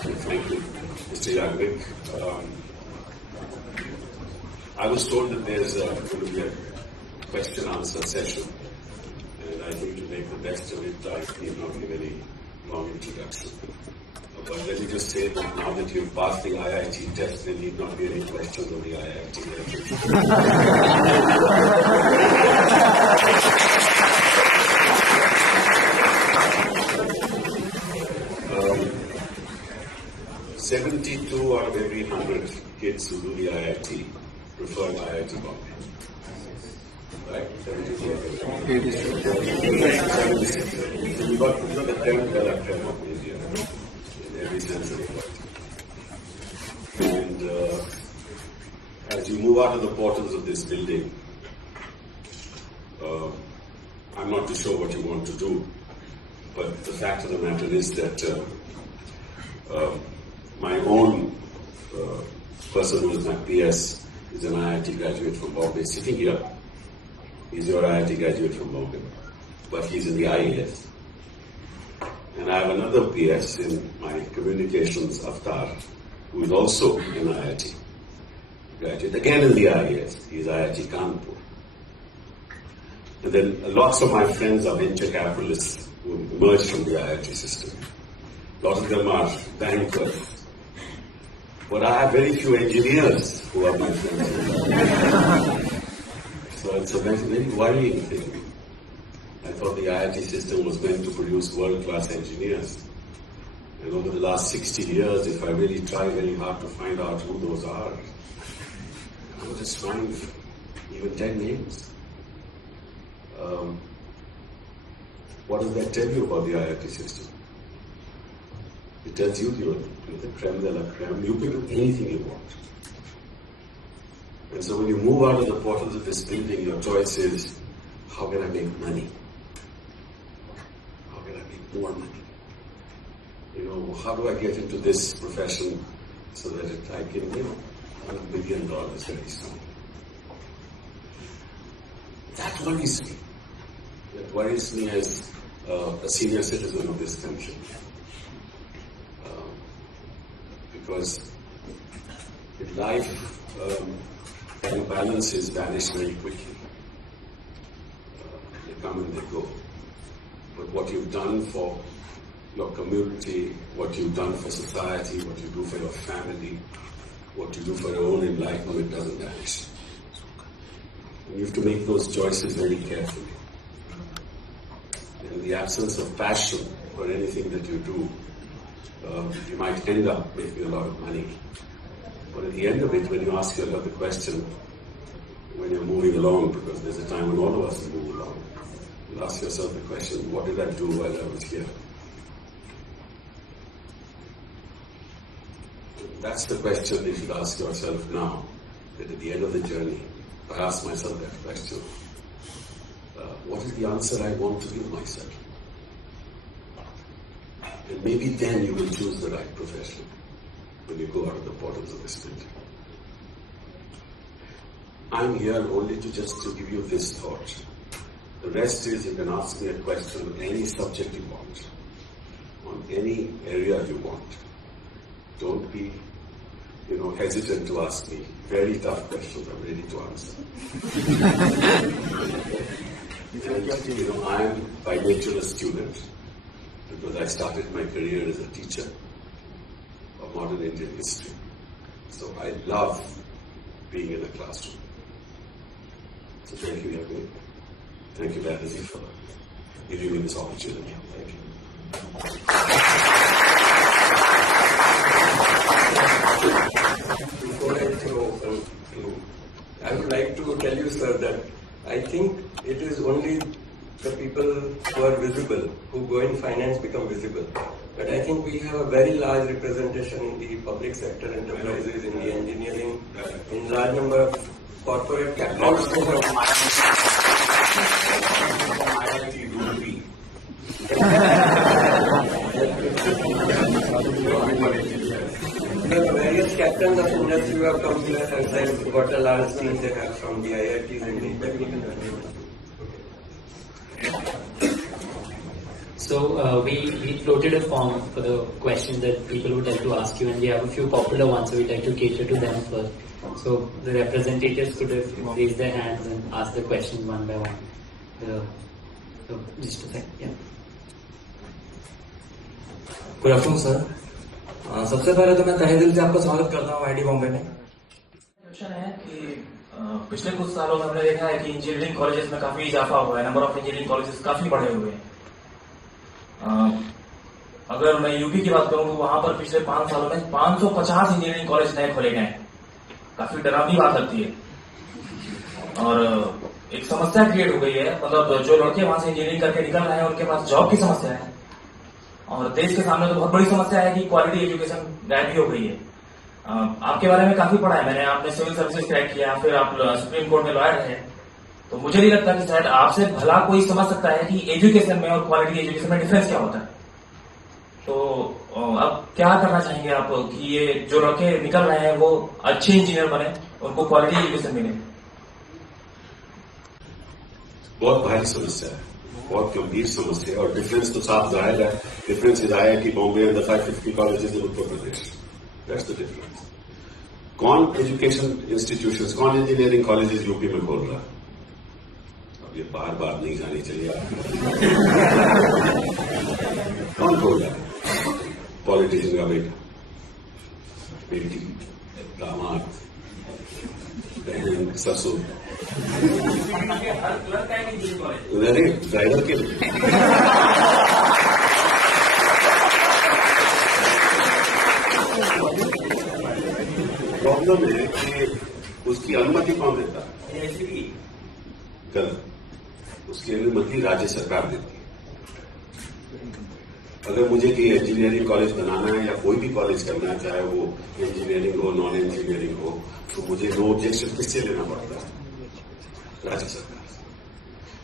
Thank you, Mr. Yagnik. I was told that there's going to be a question-answer session, and I think to make the best of it, I need not give any long introduction. But let me just say that now that you've passed the IIT test, there need not be any questions on the IIT test. 72 out of every 100 kids who do the IIT prefer IIT Bombay. Right? 72 out of every 76. So you've got the creme de la creme of India in every sense of the word. And as you move out of the portals of this building, I'm not too sure what you want to do, but the fact of the matter is that my own person who is my PS is an IIT graduate from Bombay, sitting here. He's your IIT graduate from Bombay, but he's in the IAS. And I have another PS in my communications, Avtar, who is also an IIT graduate, again in the IAS. He's IIT Kanpur. And then lots of my friends are venture capitalists who emerged from the IIT system. A lot of them are bankers. But I have very few engineers who are my friends. So it's a very worrying thing. I thought the IIT system was meant to produce world-class engineers. And over the last 60 years, if I really try very hard to find out who those are, I'll just find even 10 names. What does that tell you about the IIT system? It tells you you're the creme de la creme. You can do anything you want. And so when you move out of the portals of this building, your choice is, how can I make money? How can I make more money? You know, how do I get into this profession so that I can, earn $1 billion very soon? That worries me. That worries me as a senior citizen of this country. Because in life, imbalances vanish very quickly. They come and they go. But what you've done for your community, what you've done for society, what you do for your family, what you do for your own enlightenment doesn't vanish. And you have to make those choices very carefully. In the absence of passion for anything that you do, you might end up making a lot of money. But at the end of it, when you ask yourself the question, when you're moving along, because there's a time when all of us move along, you ask yourself the question, what did I do while I was here? That's the question you should ask yourself now, that at the end of the journey, I ask myself that question, what is the answer I want to give myself? And maybe then you will choose the right profession when you go out of the portals of this building. I'm here only to give you this thought. The rest is you can ask me a question on any subject you want, on any area you want. Don't be, hesitant to ask me very tough questions. I'm ready to answer. And, I'm by nature a student, because I started my career as a teacher of modern Indian history. So I love being in a classroom. So thank you, Yagnik. Thank you, Balaji, for giving me this opportunity. Thank you. Before I throw open I would like to tell you, sir, that I think it is only the people who are visible, who go in finance, become visible. But I think we have a very large representation in the public sector enterprises, in the engineering, in large number of corporate capitals. The various captains of industry who have come here and said what a large team they have from the IITs and the technical. So we floated a form for the questions that people would like to ask you, and we have a few popular ones, so we'd like to cater to them first. So the representatives could have raised their hands and asked the questions one by one. So just a second, yeah. Good afternoon sir. सबसे पहले तो मैं तहे दिल से आपका स्वागत करता हूँ IIT बॉम्बे में। क्वेश्चन है कि पिछले कुछ सालों में हमने देखा है कि इंजीनियरिंग कॉलेजेस में काफी इजाफा हुआ है, नंबर ऑफ इंजीनियरिंग कॉलेजेस काफी बढ़े हुए हैं। अगर मैं यूपी की बात करूं तो वहां पर पिछले 5 सालों में 550 इंजीनियरिंग कॉलेज नए खोले गए हैं। काफी डरावनी बात लगती है और एक समस्या क्रिएट हो गई है, मतलब जो लड़के वहां से इंजीनियरिंग करके निकल रहे हैं उनके पास जॉब की समस्या है और देश के सामने तो बहुत बड़ी समस्या है कि क्वालिटी एजुकेशन गायब हो गई है। आपके बारे में काफी पढ़ा है मैंने, आपने सिविल सर्विसेज क्रैक किया, फिर आप सुप्रीम कोर्ट में लॉयर रहे, तो मुझे नहीं लगता कि शायद आपसे भला कोई समझ सकता है कि एजुकेशन में और क्वालिटी एजुकेशन में डिफरेंस क्या होता है। तो अब क्या करना चाहेंगे आप कि ये जो लड़के निकल रहे हैं वो अच्छे इंजीनियर बने, उनको क्वालिटी एजुकेशन मिले? बहुत भारी समस्या है, बहुत गंभीर समस्या है और डिफरेंस तो साफ जाहिर है। Difference is IIT Bombay and the 550 colleges in Uttar Pradesh, that's the difference. कौन एजुकेशन इंस्टीट्यूशंस, कौन इंजीनियरिंग कॉलेजेस यूपी में खोल रहा है? अब ये बार बार नहीं जानी चाहिए कौन खोल रहा है? पॉलिटिशियन का बेटा, बेटी, दामाद, बहन, ससुर, अरे ड्राइवर के लिए प्रॉब्लम है कि उसकी अनुमति कौन देता है? गलत, उसकी अनुमति राज्य सरकार देती है। अगर मुझे कोई इंजीनियरिंग कॉलेज बनाना है या कोई भी कॉलेज करना है, चाहे वो इंजीनियरिंग हो, नॉन इंजीनियरिंग हो, तो मुझे नो ऑब्जेक्शन किससे लेना पड़ता है? राज्य सरकार से।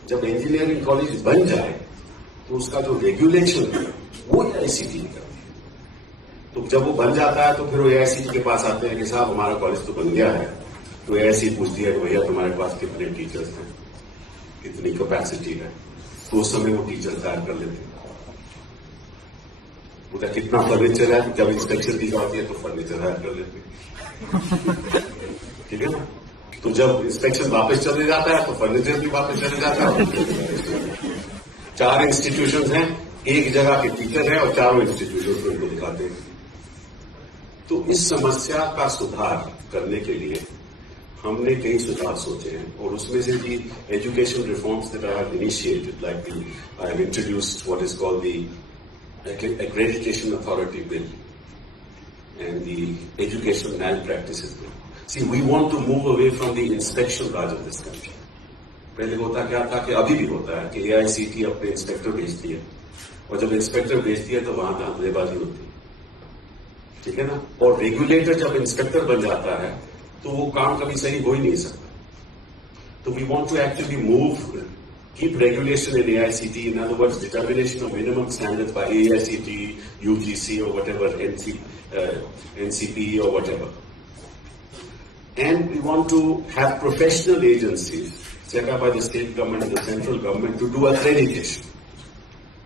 जब इंजीनियरिंग कॉलेज बन जाए तो उसका जो रेगुलेशन है वो AICTE करती है। तो जब वो बन जाता है तो फिर वो AICTE के पास आते हैं कि साहब हमारा कॉलेज तो बन गया है, तो AICTE पूछती है कि भैया तुम्हारे पास कितने टीचर्स हैं, कितनी कैपेसिटी है, तो उस समय वो टीचर तैयार कर लेते हैं। बोला कितना फर्नीचर है, जब इंस्पेक्शन दी जाती है तो फर्नीचर तैयार कर लेते हैं, ठीक है ना। तो जब इंस्पेक्शन वापस चले जाता है तो फर्नीचर भी वापस चले जाता है। 4 इंस्टीट्यूशंस हैं, एक जगह के टीचर हैं और चारों इंस्टीट्यूशंस को उनको दिखाते हैं। तो इस समस्या का सुधार करने के लिए हमने कई सुधार सोचे हैं और उसमें से भी education reforms that I have initiated, like I have introduced what is called the accreditation authority bill and the education malpractices bill. See, we want to move away from the inspection raj of this country. पहले होता क्या था कि अभी भी होता है कि AICTE अपने इंस्पेक्टर भेजती है और जब इंस्पेक्टर भेजती है तो वहां धांधलेबाजी होती है, ठीक है ना। और रेगुलेटर जब इंस्पेक्टर बन जाता है तो वो काम कभी सही हो ही नहीं सकता। तो we want to actually move, keep regulation in AICTE, in other words, determination of minimum standards by AICTE, UGC or whatever, NCPE or whatever. And we want to have professional agencies set up by the state government and the central government to do accreditation.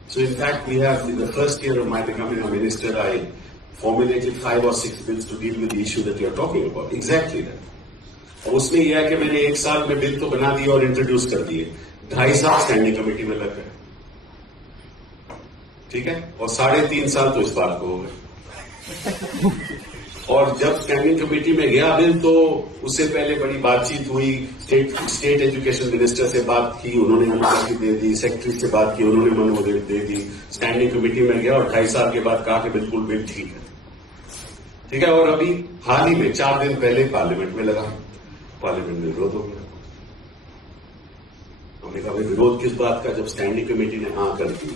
So in fact, we have, in the first year of my becoming a minister, I formulated 5 or 6 bills to deal with the issue that you are talking about. Exactly that. और उसमें यह है कि मैंने 1 साल में bill तो बना दिए और इंट्रोड्यूस कर दिए, 2.5 साल स्टैंडिंग कमेटी में लग गए, ठीक है, और 3.5 साल तो इस बात को हो गए। और जब स्टैंडिंग कमेटी में गया बिल तो उससे पहले बड़ी बातचीत हुई, स्टेट एजुकेशन मिनिस्टर से बात की, उन्होंने अनुमति दे दी, सेक्रेटरी से बात की, उन्होंने अनुमति दे दी, स्टैंडिंग कमेटी में गया और 2.5 साल के बाद कहा कि बिल्कुल बिल ठीक है, ठीक है। और अभी हाल ही में 4 दिन पहले पार्लियामेंट में लगा, पार्लियामेंट में विरोध हो गया। हमने कहा विरोध किस बात का, जब स्टैंडिंग कमेटी ने हाँ कर दी,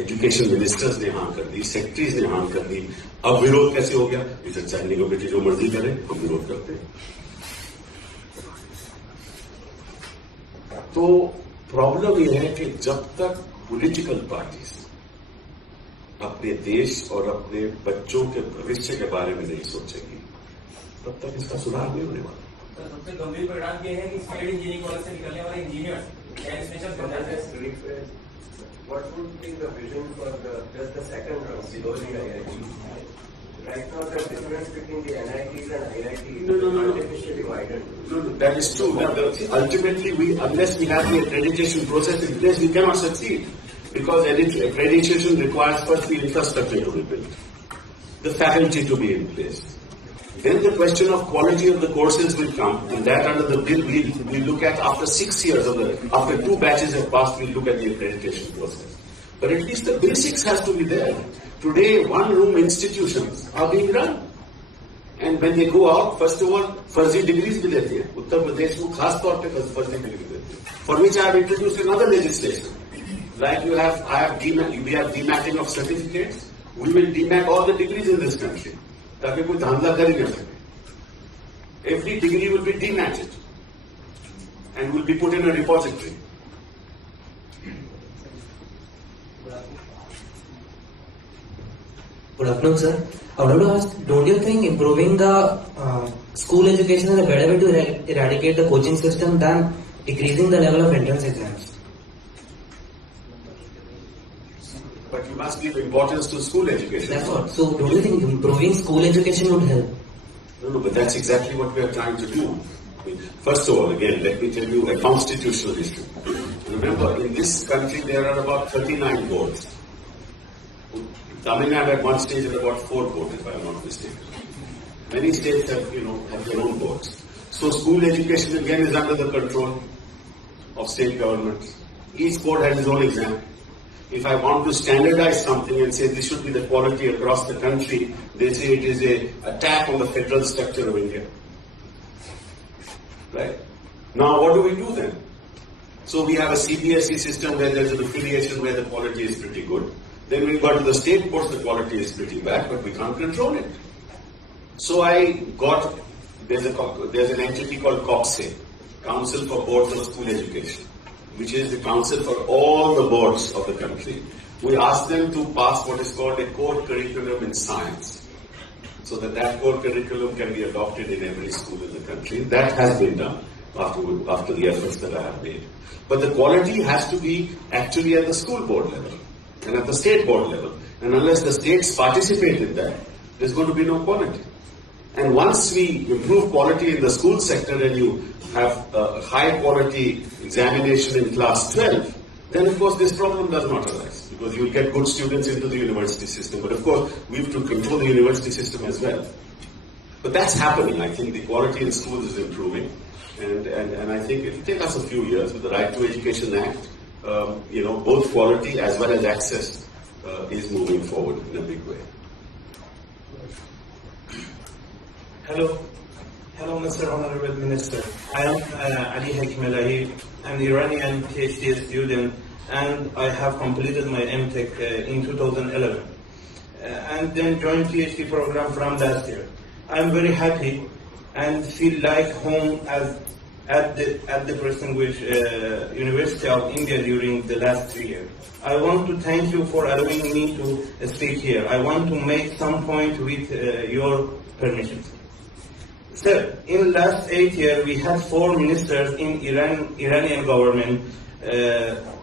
एजुकेशन मिनिस्टर्स ने हाँ कर दी, सेक्रेटरीज ने हाँ कर दी, अब विरोध कैसे हो गया? इसे स्टैंडिंग कमेटी जो मर्जी करे हम विरोध करते हैं। तो प्रॉब्लम यह है कि जब तक पॉलिटिकल पार्टीज अपने देश और अपने बच्चों के भविष्य के बारे में नहीं सोचेंगी तब तक इसका सुधार नहीं होने वाला। सबसे गंभीर परिणाम यह है कि स्टेट इंजीनियरिंग कॉलेज से निकलने वाले engineer What would be the vision for just the second round, below the IIT? Right now, the difference between the NITs and IITs is artificially widened. No, that is true. Ultimately, unless we have the accreditation process in place, we cannot succeed. Because accreditation requires first the infrastructure to be built, the faculty to be in place. Then the question of quality of the courses will come, and that under the bill we look at after 6 years after 2 batches have passed, we look at the accreditation process. But at least the basics has to be there. Today, one-room institutions are being run. And when they go out, first of all, फर्जी degrees भी देते हैं. उत्तर प्रदेश में खास तौर पे फर्जी degrees देते हैं. For which I have introduced another legislation. Like we have dematting of certificates. We will demat all the degrees in this country. ताकि कोई धांधला कर ही न सके. Every degree will be dematted and will be put in a repository. Good afternoon, sir. I wanted to ask, don't you think improving the school education is a better way to eradicate the coaching system than decreasing the level of entrance exams? But you must give importance to school education. That's what. So don't you think improving school education would help? No, but that's exactly what we are trying to do. First of all, again, let me tell you a constitutional issue. Remember, in this country there are about 39 boards. Tamil Nadu at one stage had about 4 boards, if I am not mistaken. Many states have their own boards. So school education again is under the control of state governments. Each board has its own exam. If I want to standardize something and say this should be the quality across the country, they say it is an attack on the federal structure of India. Right? Now what do we do then? So we have a CBSE system where there is an affiliation where the quality is pretty good. Then we go to the state boards, the quality is pretty bad, but we can't control it. So there's an entity called COPSE, Council for Boards of School Education, which is the council for all the boards of the country. We asked them to pass what is called a core curriculum in science, so that core curriculum can be adopted in every school in the country. That has been done after the efforts that I have made. But the quality has to be actually at the school board level and at the state board level. And unless the states participate in that, there's going to be no quality. And once we improve quality in the school sector and you have a high quality examination in class 12, then of course this problem does not arise, because you will get good students into the university system. But of course we have to control the university system as well. But that's happening. I think the quality in schools is improving, and I think it will take us a few years with the Right to Education Act. Both quality as well as access is moving forward in a big way. Hello, Mr. Honorable Minister. I am Ali Hakimelahi. I'm an Iranian PhD student, and I have completed my MTech in 2011, and then joined PhD program from last year. I'm very happy and feel like home at the Prestonbridge University of India during the last 3 years. I want to thank you for allowing me to speak here. I want to make some point with your permission. Sir, in last 8 years, we had 4 ministers in Iranian government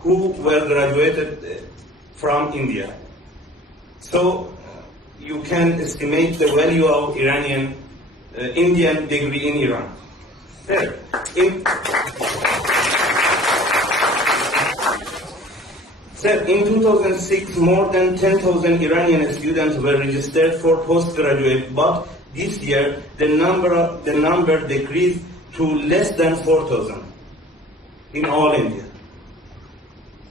who were graduated from India. So you can estimate the value of Indian degree in Iran. Sir, in 2006, more than 10,000 Iranian students were registered for postgraduate, but this year the number decreased to less than 4,000 in all India.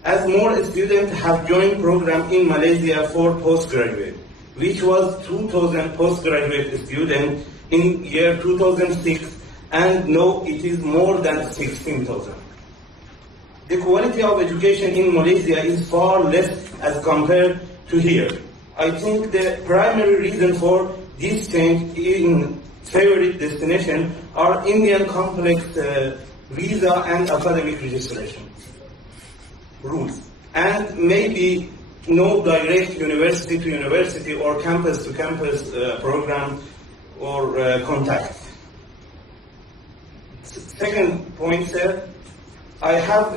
As more students have joined program in Malaysia for postgraduate, which was 2,000 postgraduate students in year 2006, and now it is more than 16,000. The quality of education in Malaysia is far less as compared to here. I think the primary reason for this change in favorite destination are Indian complex visa and academic registration rules, and maybe no direct university to university or campus to campus program or contact. Second point, sir, I have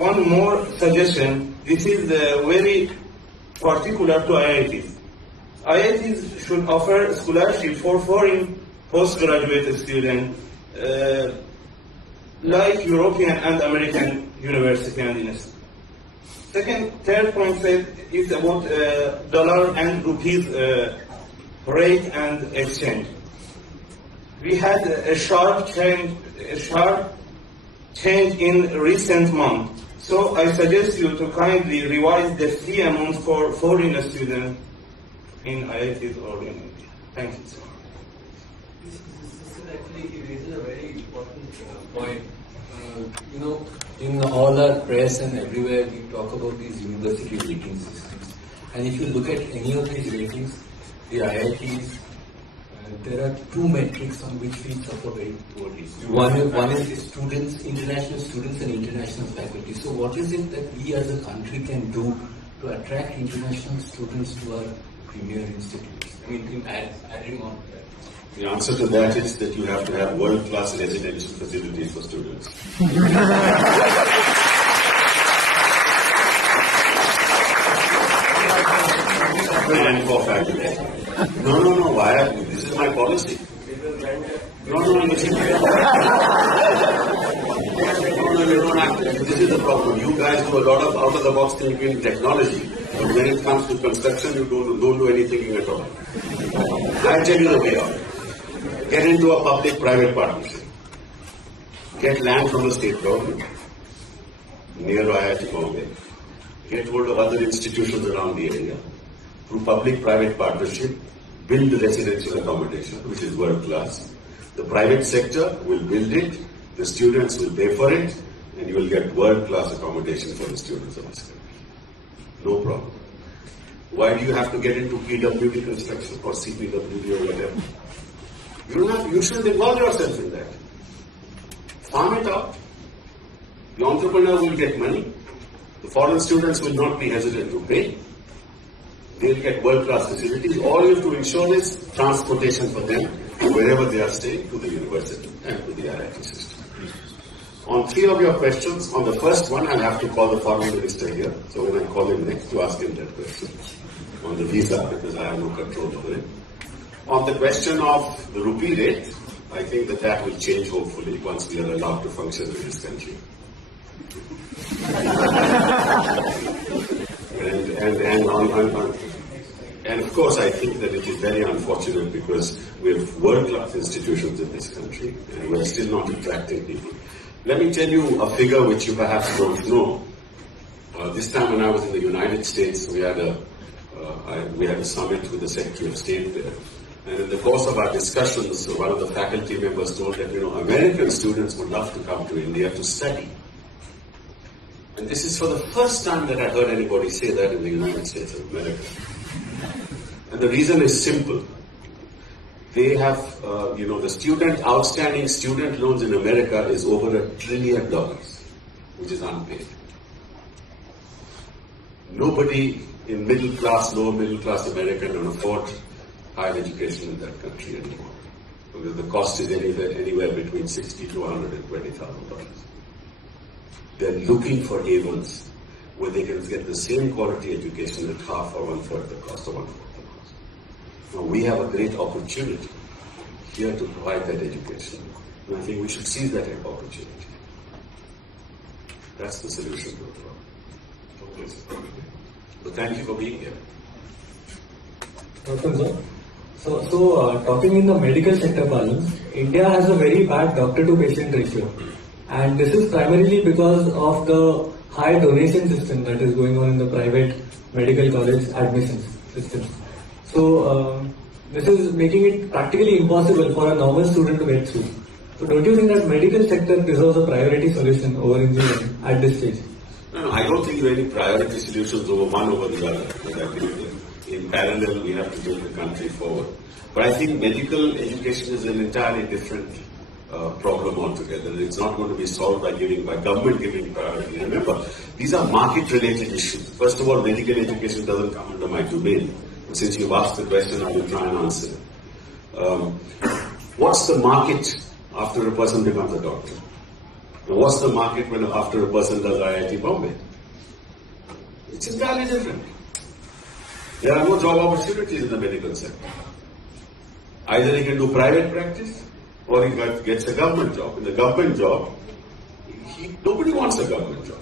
one more suggestion. This is very particular to IITs. IITs should offer scholarship for foreign postgraduate students like European and American university and institutes. Third point is about dollar and rupees rate and exchange. We had a sharp change in recent months. So I suggest you to kindly revise the fee amount for foreign students in IITs or in India. Thank you, sir. This is actually, he raises a very important point. In all our press and everywhere, we talk about these university rating systems. And if you look at any of these ratings, the IITs, there are two metrics on which we suffer very poorly. One is the students, international students and international faculty. So what is it that we as a country can do to attract international students to our premier institutes? I mean, adding on to that. The answer to that is that you have to have world-class residential facilities for students. And for faculty. No, why? This is my policy. No, listen. No, you don't have to. This is the problem. You guys do a lot of out-of-the-box thinking in technology, but when it comes to construction, you don't do any thinking at all. I'll tell you the way out. Get into a public-private partnership. Get land from the state government, near IIT Bombay. Get hold of other institutions around the area. Through public-private partnership, build the residential accommodation, which is world-class. The private sector will build it, the students will pay for it, and you will get world-class accommodation for the students of this country. No problem. Why do you have to get into PWD construction or CPWD or whatever? You shouldn't involve yourself in that. Farm it out. The entrepreneur will get money. The foreign students will not be hesitant to pay. They'll get world-class facilities. All you have to ensure is transportation for them wherever they are staying to the university and to the IIT system. On three of your questions, on the first one, I'll have to call the foreign minister here. So when I call him next, to ask him that question on the visa, because I have no control over it. On the question of the rupee rate, I think that will change hopefully once we are allowed to function in this country. And of course, I think that it is very unfortunate because we have world-class institutions in this country and we are still not attracting people. Let me tell you a figure which you perhaps don't know. This time when I was in the United States, we had a summit with the Secretary of State there. And in the course of our discussions, one of the faculty members told that, American students would love to come to India to study. And this is for the first time that I heard anybody say that in the United States of America. And the reason is simple. They have, the outstanding student loans in America is over $1 trillion, which is unpaid. Nobody in middle class, lower middle class America can afford higher education in that country anymore. Because the cost is anywhere between $60,000 to $120,000. They're looking for havens where they can get the same quality education at half or one-third the cost or one-fourth the cost. Now we have a great opportunity here to provide that education. And I think we should seize that opportunity. That's the solution to the problem. So thank you for being here. Welcome, sir. So talking in the medical sector parlance, India has a very bad doctor-to-patient ratio. And this is primarily because of the high donation system that is going on in the private medical college admissions system. So this is making it practically impossible for a normal student to get through. So don't you think that medical sector deserves a priority solution over engineering at this stage? No, I don't think there are any priority solutions over one over the other. But I think in parallel we have to take the country forward. But I think medical education is an entirely different problem altogether. It's not going to be solved by government giving priority. Remember, these are market-related issues. First of all, medical education doesn't come under my domain. And since you've asked the question, I will try and answer it. What's the market after a person becomes a doctor? And what's the market after a person does IIT Bombay? It's entirely different. There are no job opportunities in the medical sector. Either he can do private practice or he gets a government job. In the government job, nobody wants a government job.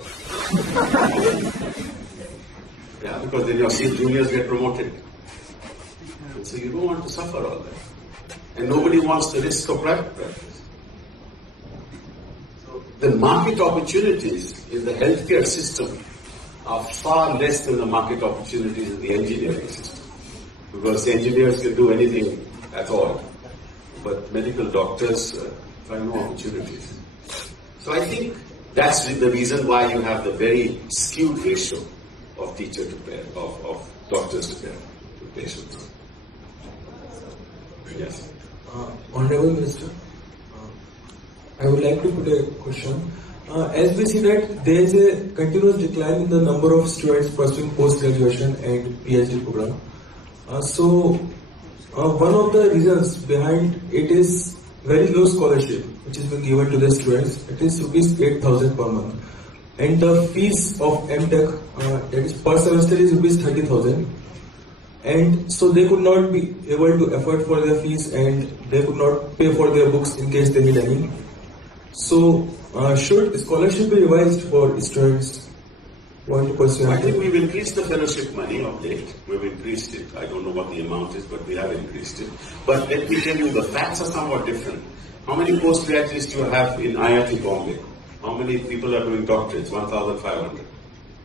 Yeah, because then your juniors get promoted. And so you don't want to suffer all that. And nobody wants the risk of private practice. So the market opportunities in the healthcare system are far less than the market opportunities in the engineering system. Because the engineers can do anything at all. But medical doctors find no opportunities. So I think that's the reason why you have the very skewed ratio of teacher to parent, of doctors to patients. Yes. Honorable Minister, I would like to put a question. As we see that there is a continuous decline in the number of students pursuing post-graduation and PhD program. One of the reasons behind it is very low scholarship which is being given to the students. It is rupees 8,000 per month. And the fees of MTech, that is per semester, is rupees 30,000. And so they could not be able to afford for their fees and they could not pay for their books in case they need any. So should scholarship be revised for students who want to pursue? I think we've increased the fellowship money of late. We've increased it. I don't know what the amount is, but we have increased it. But let me tell you, the facts are somewhat different. How many postgraduates do you have in IIT Bombay? How many people are doing doctorates? 1,500.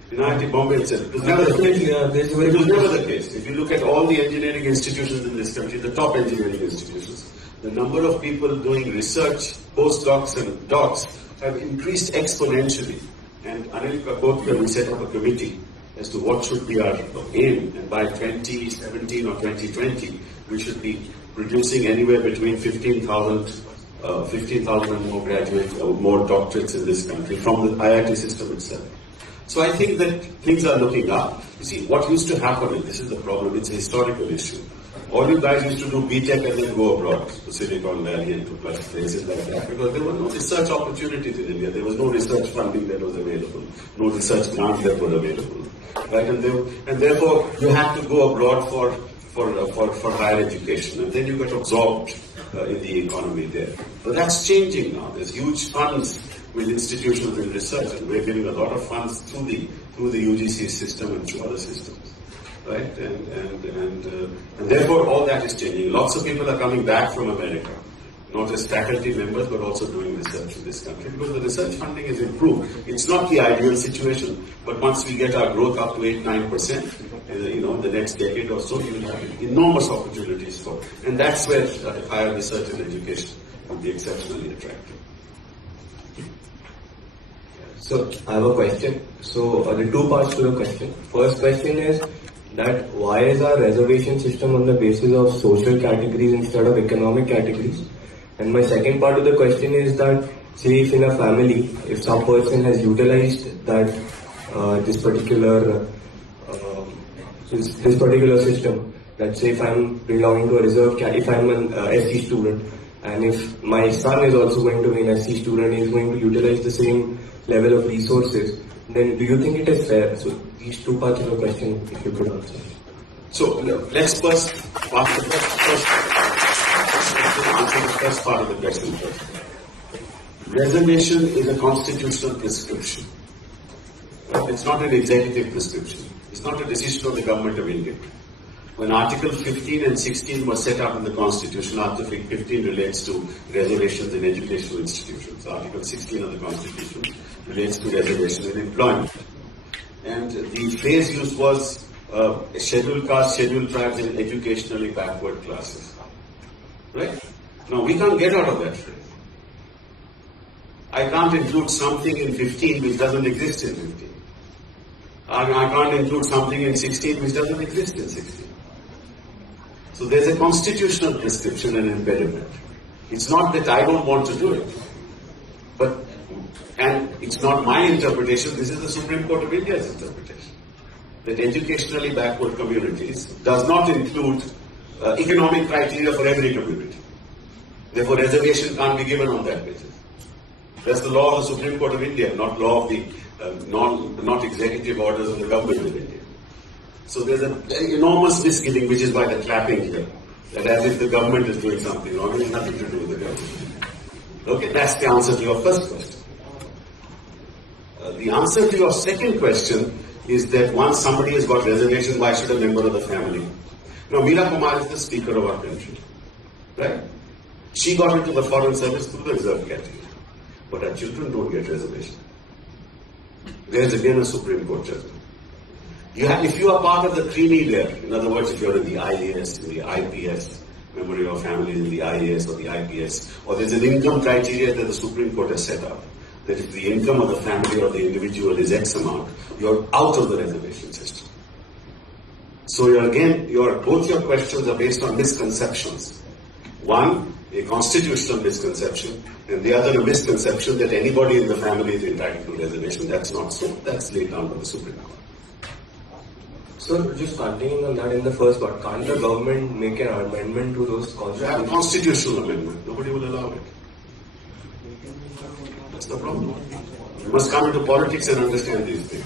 In IIT Bombay itself, it was never the case. It was never the case. If you look at all the engineering institutions in this country, the top engineering institutions, the number of people doing research, postdocs and docs have increased exponentially. And Anil Kapoor, we set up a committee as to what should be our aim. And by 2017 or 2020, we should be producing anywhere between 15,000 and more graduates or more doctorates in this country from the IIT system itself. So I think that things are looking up. You see, what used to happen, and this is the problem, it's a historical issue. All you guys used to do BTech and then go abroad to Silicon Valley and to places like that because there were no research opportunities in India. There was no research funding that was available, no research grants that were available, right? And therefore you had to go abroad for higher education, and then you got absorbed in the economy there. But that's changing now. There's huge funds with institutions in research, and we're giving a lot of funds through the UGC system and through other systems, right? And therefore all that is changing. Lots of people are coming back from America, not as faculty members, but also doing research in this country because the research funding is improved. It's not the ideal situation, but once we get our growth up to 8-9%, the next decade or so, you will have enormous opportunities for, and that's where higher research and education will be exceptionally attractive. So I have a question. So there are two parts to the question. First question is that why is our reservation system on the basis of social categories instead of economic categories? And my second part of the question is that, say if in a family, if some person has utilized that this particular system, let's say if I'm belonging to a reserve category, if I'm an SC student, and if my son is also going to be an SC student, he is going to utilize the same level of resources, then do you think it is fair? So these two parts of the question, if you could answer. So let's first answer the first part of the question first. Reservation is a constitutional prescription. It's not an executive prescription. It's not a decision of the government of India. When Article 15 and 16 were set up in the Constitution, Article 15 relates to reservations in educational institutions. Article 16 of the Constitution relates to reservation in employment. And the phrase used was scheduled caste, scheduled tribes, and educationally backward classes. Right? Now, we can't get out of that phrase. I can't include something in 15 which doesn't exist in 15. I can't include something in 16 which doesn't exist in 16. So there's a constitutional prescription and impediment. It's not that I don't want to do it, and it's not my interpretation, this is the Supreme Court of India's interpretation, that educationally backward communities does not include economic criteria for every community. Therefore, reservation can't be given on that basis. That's the law of the Supreme Court of India, not law of the not executive orders of the government of India. So there's a very enormous misgiving, which is why the clapping here, that as if the government is doing something wrong, it has nothing to do with the government. Okay, that's the answer to your first question. The answer to your second question is that once somebody has got reservation, why should a member of the family? Now, Meera Kumar is the speaker of our country, right? She got into the foreign service through the reserve category, but her children don't get reservation. There's again a Supreme Court judgment. If you are part of the creamy layer, in other words, if you're in the IAS, in the IPS, member of your family in the IAS or the IPS, or there's an income criteria that the Supreme Court has set up, that if the income of the family or the individual is X amount, you're out of the reservation system. So both your questions are based on misconceptions. One, a constitutional misconception, and the other a misconception that anybody in the family is entitled to reservation. That's not so. That's laid down by the Supreme Court. So just continuing on that, in the first part, can't the government make an amendment to those constitutional? A constitutional amendment. Nobody will allow it. That's the problem. You must come into politics and understand these things.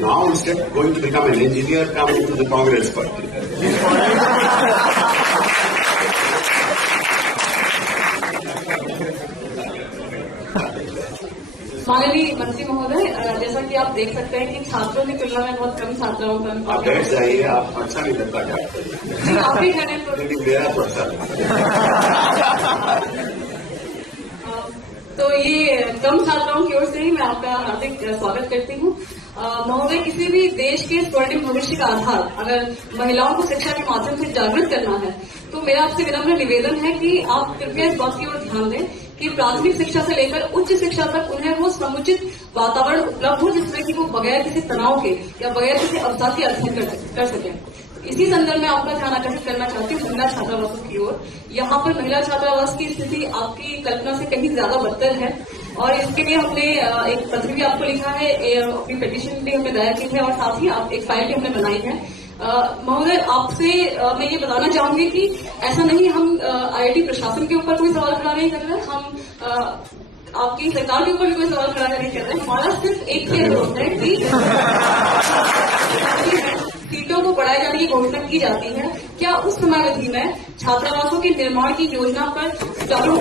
Now instead of going to become an engineer, come into the Congress party. माननीय मंत्री महोदय, जैसा कि आप देख सकते हैं कि छात्रों की तुलना में बहुत कम छात्राओं का आप बैठ जाइए, आप अच्छा नहीं लगता क्या? आप भी खड़े तो मेरा तो अच्छा लगता। तो ये कम छात्राओं की ओर से ही मैं आपका हार्दिक स्वागत करती हूँ। महोदय, किसी भी देश के स्वर्णिम भविष्य का आधार अगर महिलाओं को शिक्षा के माध्यम से जागृत करना है, तो मेरा आपसे विनम्र निवेदन है कि आप कृपया इस बात की ओर ध्यान दें कि प्राथमिक शिक्षा से लेकर उच्च शिक्षा तक उन्हें वो समुचित वातावरण उपलब्ध हो जिसमें कि वो बगैर किसी तनाव के या बगैर किसी अवसाद के अध्ययन कर सकें। इसी संदर्भ में आपका ध्यान आकर्षित करना चाहती हूँ महिला छात्रावासों की ओर। यहाँ पर महिला छात्रावास की स्थिति आपकी कल्पना से कहीं ज्यादा बदतर है और इसके लिए हमने एक पत्र भी आपको लिखा है, अपनी पिटीशन भी हमने दायर की है और साथ ही एक फाइल भी हमने बनाई है। महोदय, आपसे मैं ये बताना चाहूंगी कि ऐसा नहीं, हम IIT प्रशासन के ऊपर कोई सवाल खड़ा नहीं कर रहे, हम आपकी सरकार के ऊपर भी कोई सवाल खड़ा नहीं कर रहे। हमारा सिर्फ एक ही अनुरोध है कि सीटों को बढ़ाए जाने की घोषणा की जाती है, क्या उस समयावधि में छात्रावासों के निर्माण की योजना पर सुचारू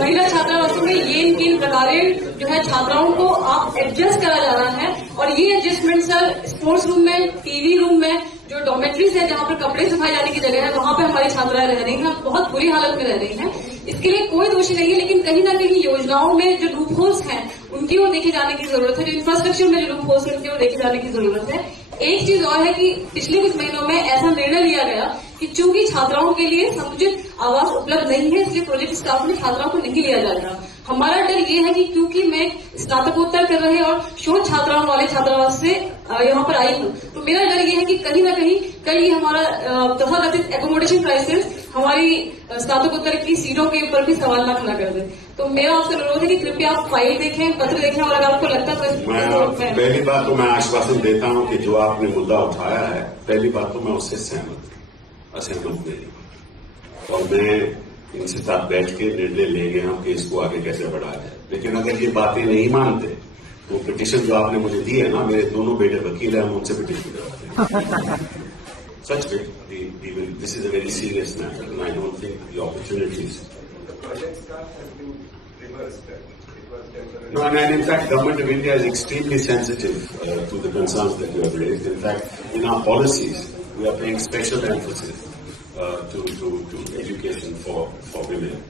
महिला छात्रावासों में ये इनकी प्रकारें जो है छात्राओं को आप एडजस्ट करा जा रहा है और ये एडजस्टमेंट सर स्पोर्ट्स रूम में, टीवी रूम में, जो डॉर्मेट्रीज है जहाँ पर कपड़े सुखाए जाने की जगह है वहां पर हमारी छात्राएं रह रही हैं, बहुत बुरी हालत में रह रही हैं। इसके लिए कोई दोषी नहीं है, लेकिन कहीं ना कहीं योजनाओं में जो लूप होल्स हैं उनकी ओर देखे जाने की जरूरत है, जो इंफ्रास्ट्रक्चर में जो लूप होल्स है उनकी ओर देखे जाने की जरूरत है। एक चीज और है कि पिछले कुछ महीनों में ऐसा निर्णय लिया गया कि चूंकि छात्राओं के लिए समुचित आवास उपलब्ध नहीं है, इसलिए प्रोजेक्ट स्टाफ में छात्राओं को नहीं लिया जाएगा। हमारा डर ये है कि क्योंकि मैं स्नातकोत्तर कर रहे और शोध छात्राओं वाले छात्रावास से यहाँ पर आई हूँ, तो मेरा डर ये है कि कहीं ना कहीं कल ये हमारा तथाकथित एकोमोडेशन क्राइसिस हमारी स्नातकोत्तर की सीटों के ऊपर भी सवाल न खड़ा कर दे। तो मेरा आपसे अनुरोध है कि कृपया आप फाइल देखें, पत्र देखें और अगर आपको लगता है तो पहली बात तो मैं आश्वासन देता हूँ कि जो आपने मुद्दा उठाया है, पहली बात तो मैं उससे असहमत नहीं, और मैं इनसे साथ बैठ के निर्णय लेंगे हम कि इसको आगे कैसे बढ़ाया जाए। लेकिन अगर ये बातें नहीं मानते तो पिटीशन जो आपने मुझे दी है ना, मेरे दोनों बेटे वकील हैं, हम उनसे पिटीशन करवाते हैं। Such way, this is a very serious matter, and I don't think the opportunities. The project start has been reversed. It was temporary. No, and in fact, Government of India is extremely sensitive to the concerns that you have raised. In fact, in our policies, we are paying special emphasis to education for women.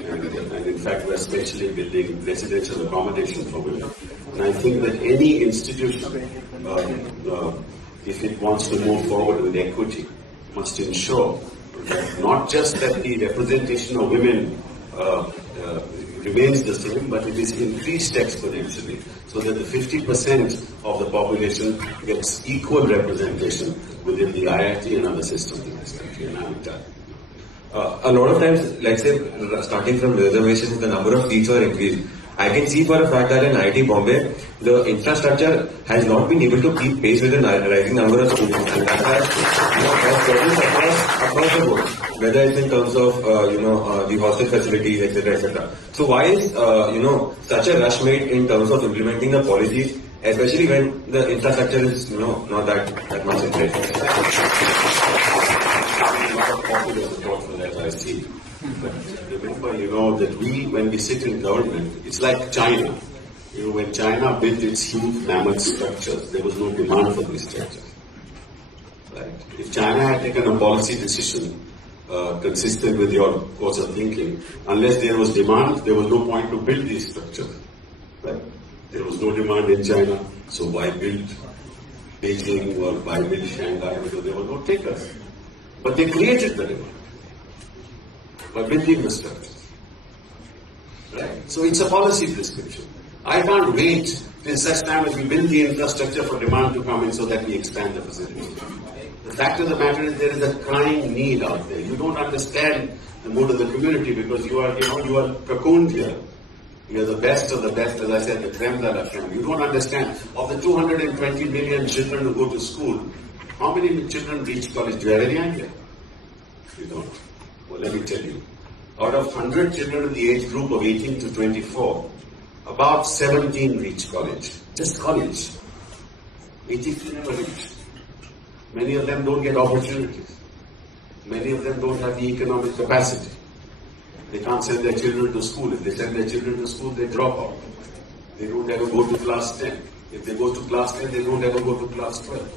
And in fact, we are especially building residential accommodation for women. And I think that any institution, if it wants to move forward with equity, must ensure that not just that the representation of women remains the same, but it is increased exponentially, so that the 50% of the population gets equal representation within the IIT and other systems in this country. And I'm done. A lot of times, let's say, starting from reservations, the number of seats are increased. I can see for a fact that in IIT Bombay, the infrastructure has not been able to keep pace with the rising number of students, and that has problems across the board, whether it's in terms of the hostel facilities, etc., etc. So why is such a rush made in terms of implementing the policies, especially when the infrastructure is not that much in place? Not popular support for that, I see. But remember, that when we sit in government, it's like China. When China built its huge mammoth structures, there was no demand for these structures. Right? If China had taken a policy decision consistent with your course of thinking, unless there was demand, there was no point to build these structures. Right? There was no demand in China, so why build Beijing or why build Shanghai? Because there were no takers. But they created the demand by building the structures. Right? So it's a policy prescription. I can't wait till such time as we build the infrastructure for demand to come in so that we expand the facility. The fact of the matter is there is a crying need out there. You don't understand the mood of the community because you are cocooned here. You are the best of the best, as I said, the creme de la creme. You don't understand. Of the 220 million children who go to school, how many children reach college? Do you have any idea? You don't. Well, let me tell you. Out of 100 children in the age group of 18 to 24, about 17 reach college. Just college. 83 never reach. Many of them don't get opportunities. Many of them don't have the economic capacity. They can't send their children to school. If they send their children to school, they drop out. They don't ever go to class 10. If they go to class 10, they don't ever go to class 12.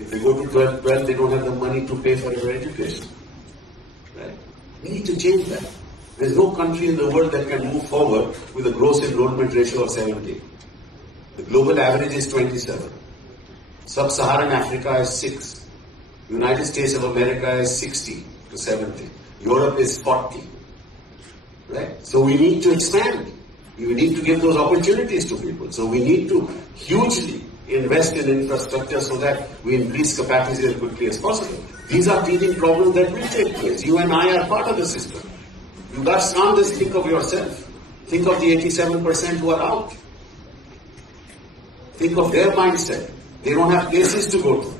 If they go to 12, they don't have the money to pay for their education. Right? We need to change that. There's no country in the world that can move forward with a gross enrollment ratio of 70. The global average is 27. Sub-Saharan Africa is 6. United States of America is 60 to 70. Europe is 40. Right? So we need to expand. We need to give those opportunities to people. So we need to hugely invest in infrastructure so that we increase capacity as quickly as possible. These are teething problems that will take place. You and I are part of the system. You guys can't just think of yourself. Think of the 87% who are out. Think of their mindset. They don't have places to go to.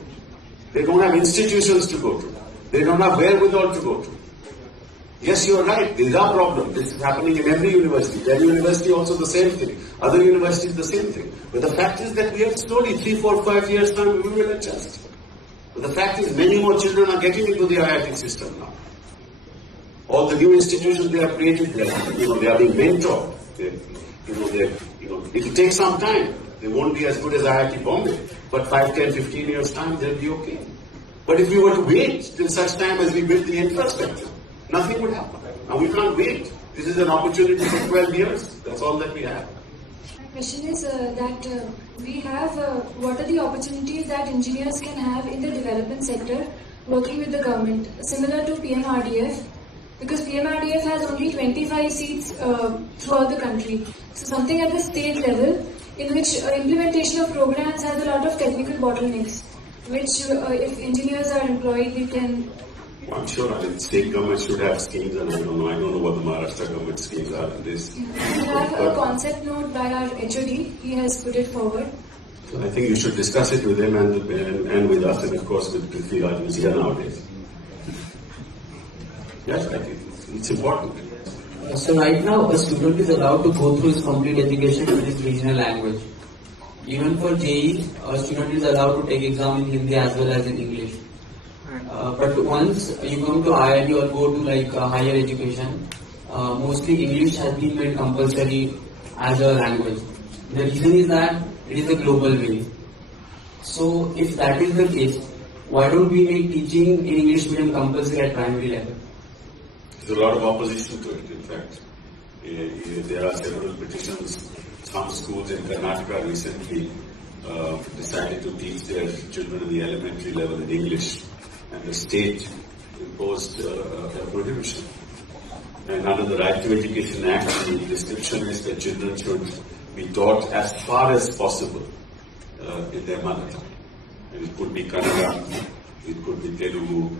They don't have institutions to go to. They don't have wherewithal to go to. Yes, you are right. These are problems. This is happening in every university. Delhi University also the same thing. Other universities the same thing. But the fact is that we are slowly, 3, 4, 5 years time, we will adjust. But the fact is many more children are getting into the IIT system now. All the new institutions they have created, they are being mentored. It will take some time. They won't be as good as IIT Bombay. But 5, 10, 15 years time, they'll be okay. But if we were to wait till such time as we build the infrastructure, nothing would happen. Now we can't wait. This is an opportunity for 12 years. That's all that we have. My question is we have, what are the opportunities that engineers can have in the development sector working with the government, similar to PMRDF? Because PMRDF has only 25 seats throughout the country. So something at the state level in which implementation of programs has a lot of technical bottlenecks, which if engineers are employed, we can... I'm sure state government should have schemes, and I don't know what the Maharashtra government schemes are in this. We have a concept note by our HOD, he has put it forward. So I think you should discuss it with him and with us, and of course with Prithviraj, who is here nowadays. Yes, I think it's important. So right now, a student is allowed to go through his complete education in his regional language. Even for JEE, a student is allowed to take exam in Hindi as well as in English. But once you come to IIT or go to higher education, mostly English has been made compulsory as a language. The reason is that it is a global way. So if that is the case, why don't we make teaching in English medium compulsory at primary level? There's a lot of opposition to it, in fact. There are several petitions. Some schools in Karnataka recently decided to teach their children in the elementary level in English, and the state imposed a prohibition. And under the Right to Education Act, the description is that children should be taught as far as possible in their mother tongue. And it could be Kannada, it could be Telugu,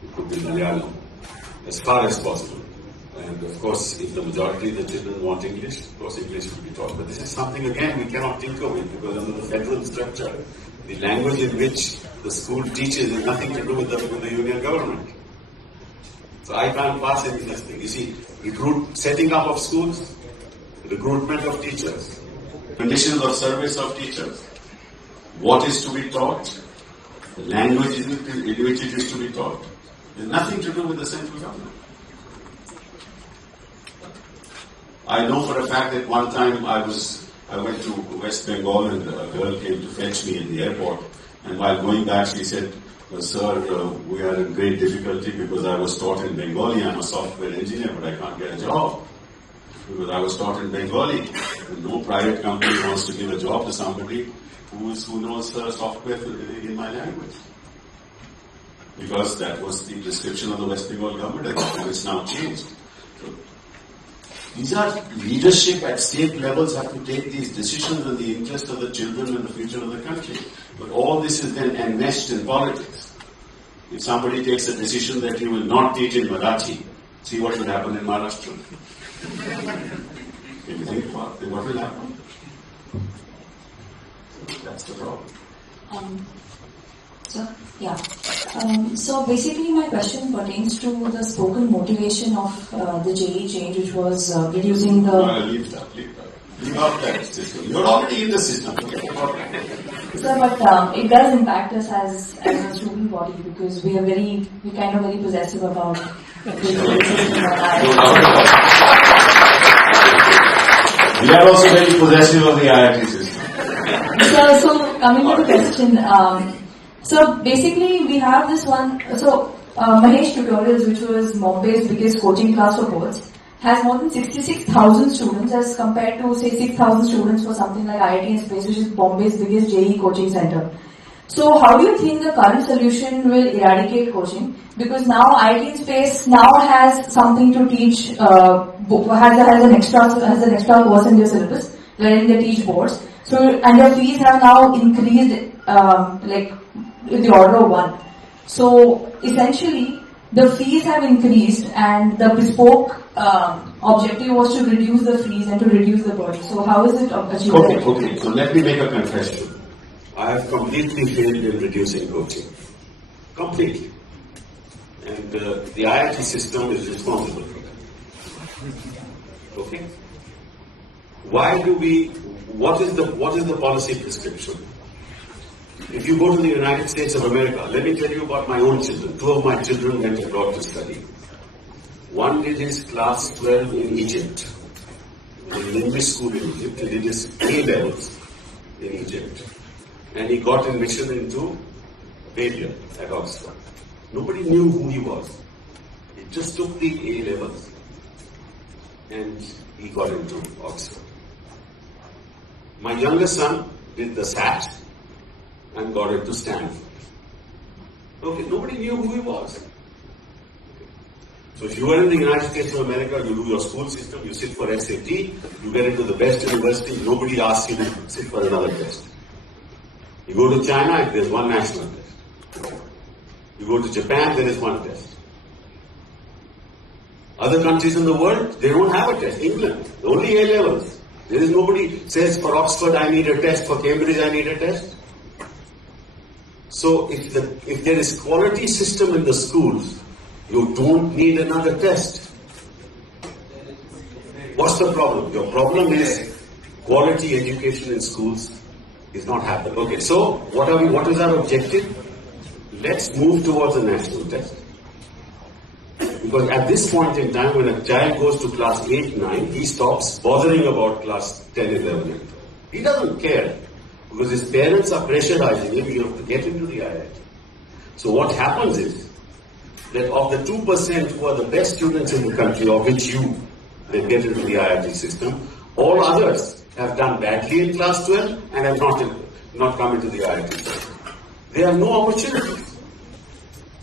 it could be Malayalam, as far as possible. And of course, if the majority of the children want English, of course English will be taught. But this is something, again, we cannot tinker with, because under the federal structure, the language in which the school teaches has nothing to do with the union government. So I can't pass any such thing. You see, setting up of schools, recruitment of teachers, conditions of service of teachers, what is to be taught, the language in which it is to be taught, there's nothing to do with the central government. I know for a fact that one time I went to West Bengal and a girl came to fetch me in the airport, and while going back she said, "Sir, we are in great difficulty because I was taught in Bengali. I'm a software engineer, but I can't get a job because I was taught in Bengali. No private company wants to give a job to somebody who knows software in my language." Because that was the prescription of the West Bengal government, and it's now changed. So, these are leadership at state levels have to take these decisions in the interest of the children and the future of the country. But all this is then enmeshed in politics. If somebody takes a decision that you will not teach in Marathi, see what will happen in Maharashtra. Can you think about what will happen? That's the problem. So basically my question pertains to the spoken motivation of the JEE change, which was reducing the... Leave out that system. You're already in the system. Sir, but it does impact us as a student body, because we are very possessive about We are also very possessive of the IIT system. So coming to the question, so basically we have this one, Mahesh Tutorials, which was Bombay's biggest coaching class for boards, has more than 66,000 students as compared to say 6,000 students for something like IIT in Space, which is Bombay's biggest JEE coaching center. So how do you think the current solution will eradicate coaching? Because now IIT in Space now has something to teach, has an extra course in their syllabus wherein they teach boards. So, and their fees have now increased in the order of 1. So essentially, the fees have increased, and the bespoke objective was to reduce the fees and to reduce the burden. So how is it achieved? Okay. So let me make a confession. I have completely failed in reducing coaching. Completely. And the IIT system is responsible for that. Okay? What is the policy prescription? If you go to the United States of America, let me tell you about my own children. 2 of my children went abroad to study. One did his class 12 in Egypt, in an English school in Egypt. He did his A-levels in Egypt. And he got admission into Babel at Oxford. Nobody knew who he was. He just took the A-levels and he got into Oxford. My younger son did the SAT and got into Stanford. Okay, nobody knew who he was. So if you are in the United States of America, you do your school system, you sit for SAT, you get into the best university, nobody asks you to sit for another test. You go to China, there's one national test. You go to Japan, there is one test. Other countries in the world, they don't have a test. England, only A-levels. There is nobody says for Oxford I need a test, for Cambridge I need a test. So if there is quality system in the schools, you don't need another test. What's the problem? Your problem is quality education in schools is not happening. Okay, so what is our objective? Let's move towards a national test. Because at this point in time, when a child goes to class 8, 9, he stops bothering about class 10, 11. He doesn't care. Because his parents are pressurizing him, you have to get into the IIT. So what happens is, that of the 2% who are the best students in the country, of which they get into the IIT system, all others have done badly in class 12 and have not come into the IIT system. They have no opportunities.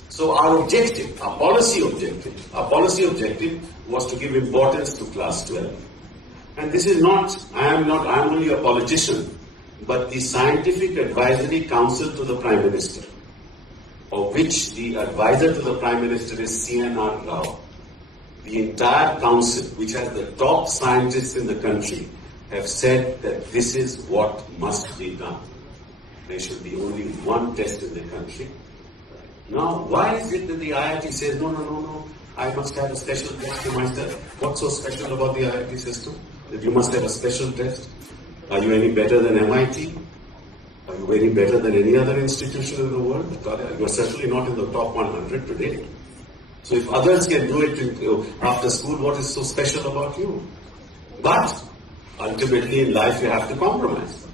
So our policy objective was to give importance to class 12. And this is I am only a politician, but the Scientific Advisory Council to the Prime Minister, of which the advisor to the Prime Minister is CNR Rao. the entire council, which has the top scientists in the country, have said that this is what must be done. There should be only one test in the country. Now, why is it that the IIT says, no, I must have a special test for myself? What's so special about the IIT system? That you must have a special test? Are you any better than MIT? Are you any better than any other institution in the world? You're certainly not in the top 100 today. So if others can do it after school, what is so special about you? But ultimately in life you have to compromise.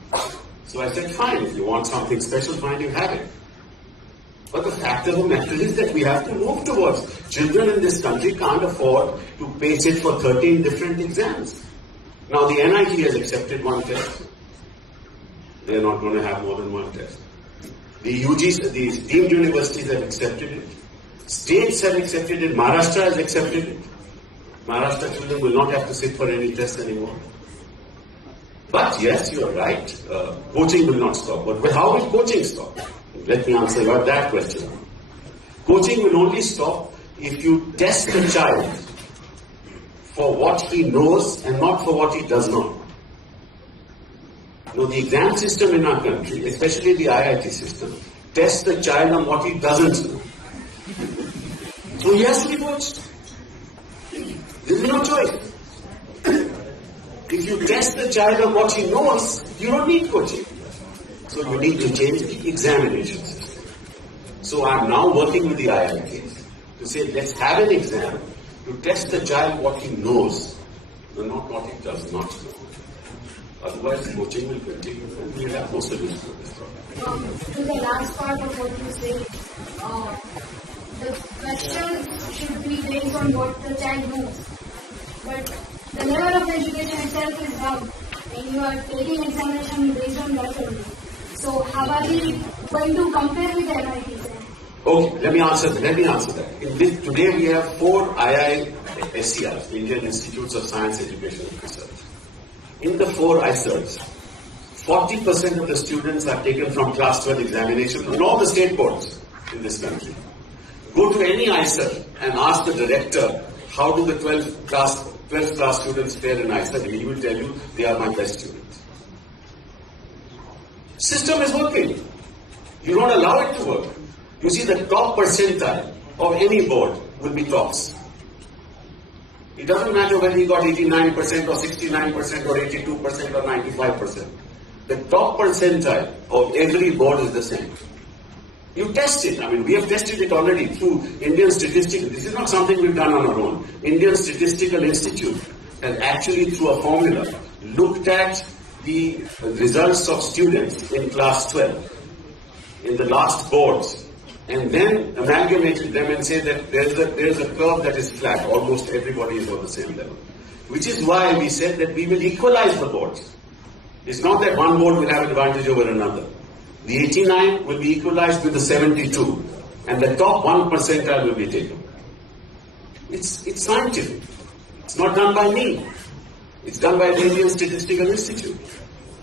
So I said, fine, if you want something special, fine, you have it. But the fact of the matter is that we have to move towards. Children in this country can't afford to pay it for 13 different exams. Now the NIT has accepted one test. They're not going to have more than one test. The UGs, these deemed universities have accepted it. States have accepted it. Maharashtra has accepted it. Maharashtra children will not have to sit for any test anymore. But yes, you're right. Coaching will not stop. But how will coaching stop? Let me answer that question. Coaching will only stop if you test the child for what he knows and not for what he does not. The exam system in our country, especially the IIT system, tests the child on what he doesn't know. So he has to be coached. There is no choice. If you test the child on what he knows, you don't need coaching. So you need to change the examination system. So I'm now working with the IITs to say, let's have an exam to test the child what he knows, but not what he does not know. Otherwise, coaching will continue and we'll have no solution to this problem. To the last part of what you said, the questions should be based on what the child knows. But the level of education itself is down, and you are taking examination based on that only. So how are we going to compare with the MIT? Okay, let me answer that. Today we have 4 IISCRs, Indian Institutes of Science, Education and Research. In the 4 IISERs, 40% of the students are taken from class 12 examination on all the state boards in this country. Go to any IISER and ask the director, how do the 12th class students fare in IISER? He will tell you, they are my best students. System is working. You don't allow it to work. You see, the top percentile of any board will be tops. It doesn't matter whether he got 89% or 69% or 82% or 95%. The top percentile of every board is the same. You test it. We have tested it already through Indian Statistical. This is not something we've done on our own. Indian Statistical Institute has actually, through a formula, looked at the results of students in class 12 in the last boards, and then amalgamated them and say that there's a curve that is flat. Almost everybody is on the same level. Which is why we said that we will equalize the boards. It's not that one board will have advantage over another. The 89 will be equalized with the 72, and the top 1 percentile will be taken. It's scientific. It's not done by me. It's done by the Indian Statistical Institute.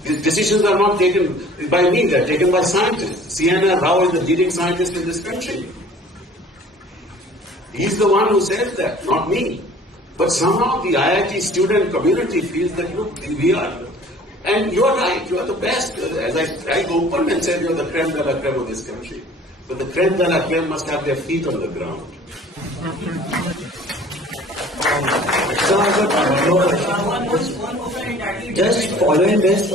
These decisions are not taken by me, they're taken by scientists. C.N.R. Rao is the leading scientist in this country. He's the one who says that, not me. But somehow the IIT student community feels that, look, we are. And you're right, you are the best. As I opened and said, you're the creme de la creme of this country. But the creme de la creme must have their feet on the ground. So just following this,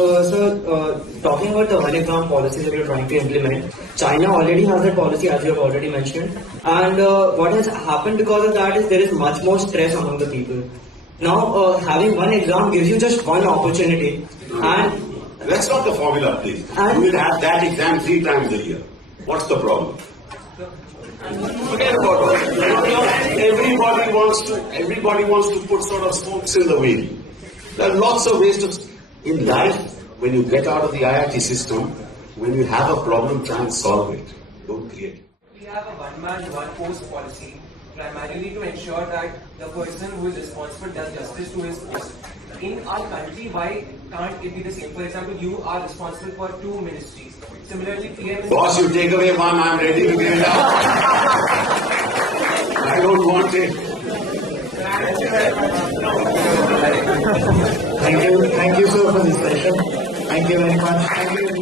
talking about the one exam policy that we are trying to implement, China already has that policy, as you have already mentioned, and what has happened because of that is there is much more stress among the people. Now, having one exam gives you just one opportunity, and that's not the formula, please. You will have that exam 3 times a year. What's the problem? Forget about it. Everybody wants to put sort of spokes in the wheel. There are lots of ways to. In life, when you get out of the IIT system, when you have a problem, try and solve it. Don't create it. We have a one-man, one-post policy, primarily to ensure that the person who is responsible does justice to his post. In our country, why can't it be the same? For example, you are responsible for 2 ministries. Similarly, PM is... Boss, you take away one, I'm ready to give it up. I don't want it. Thank you so for this session. Thank you very much. Thank you.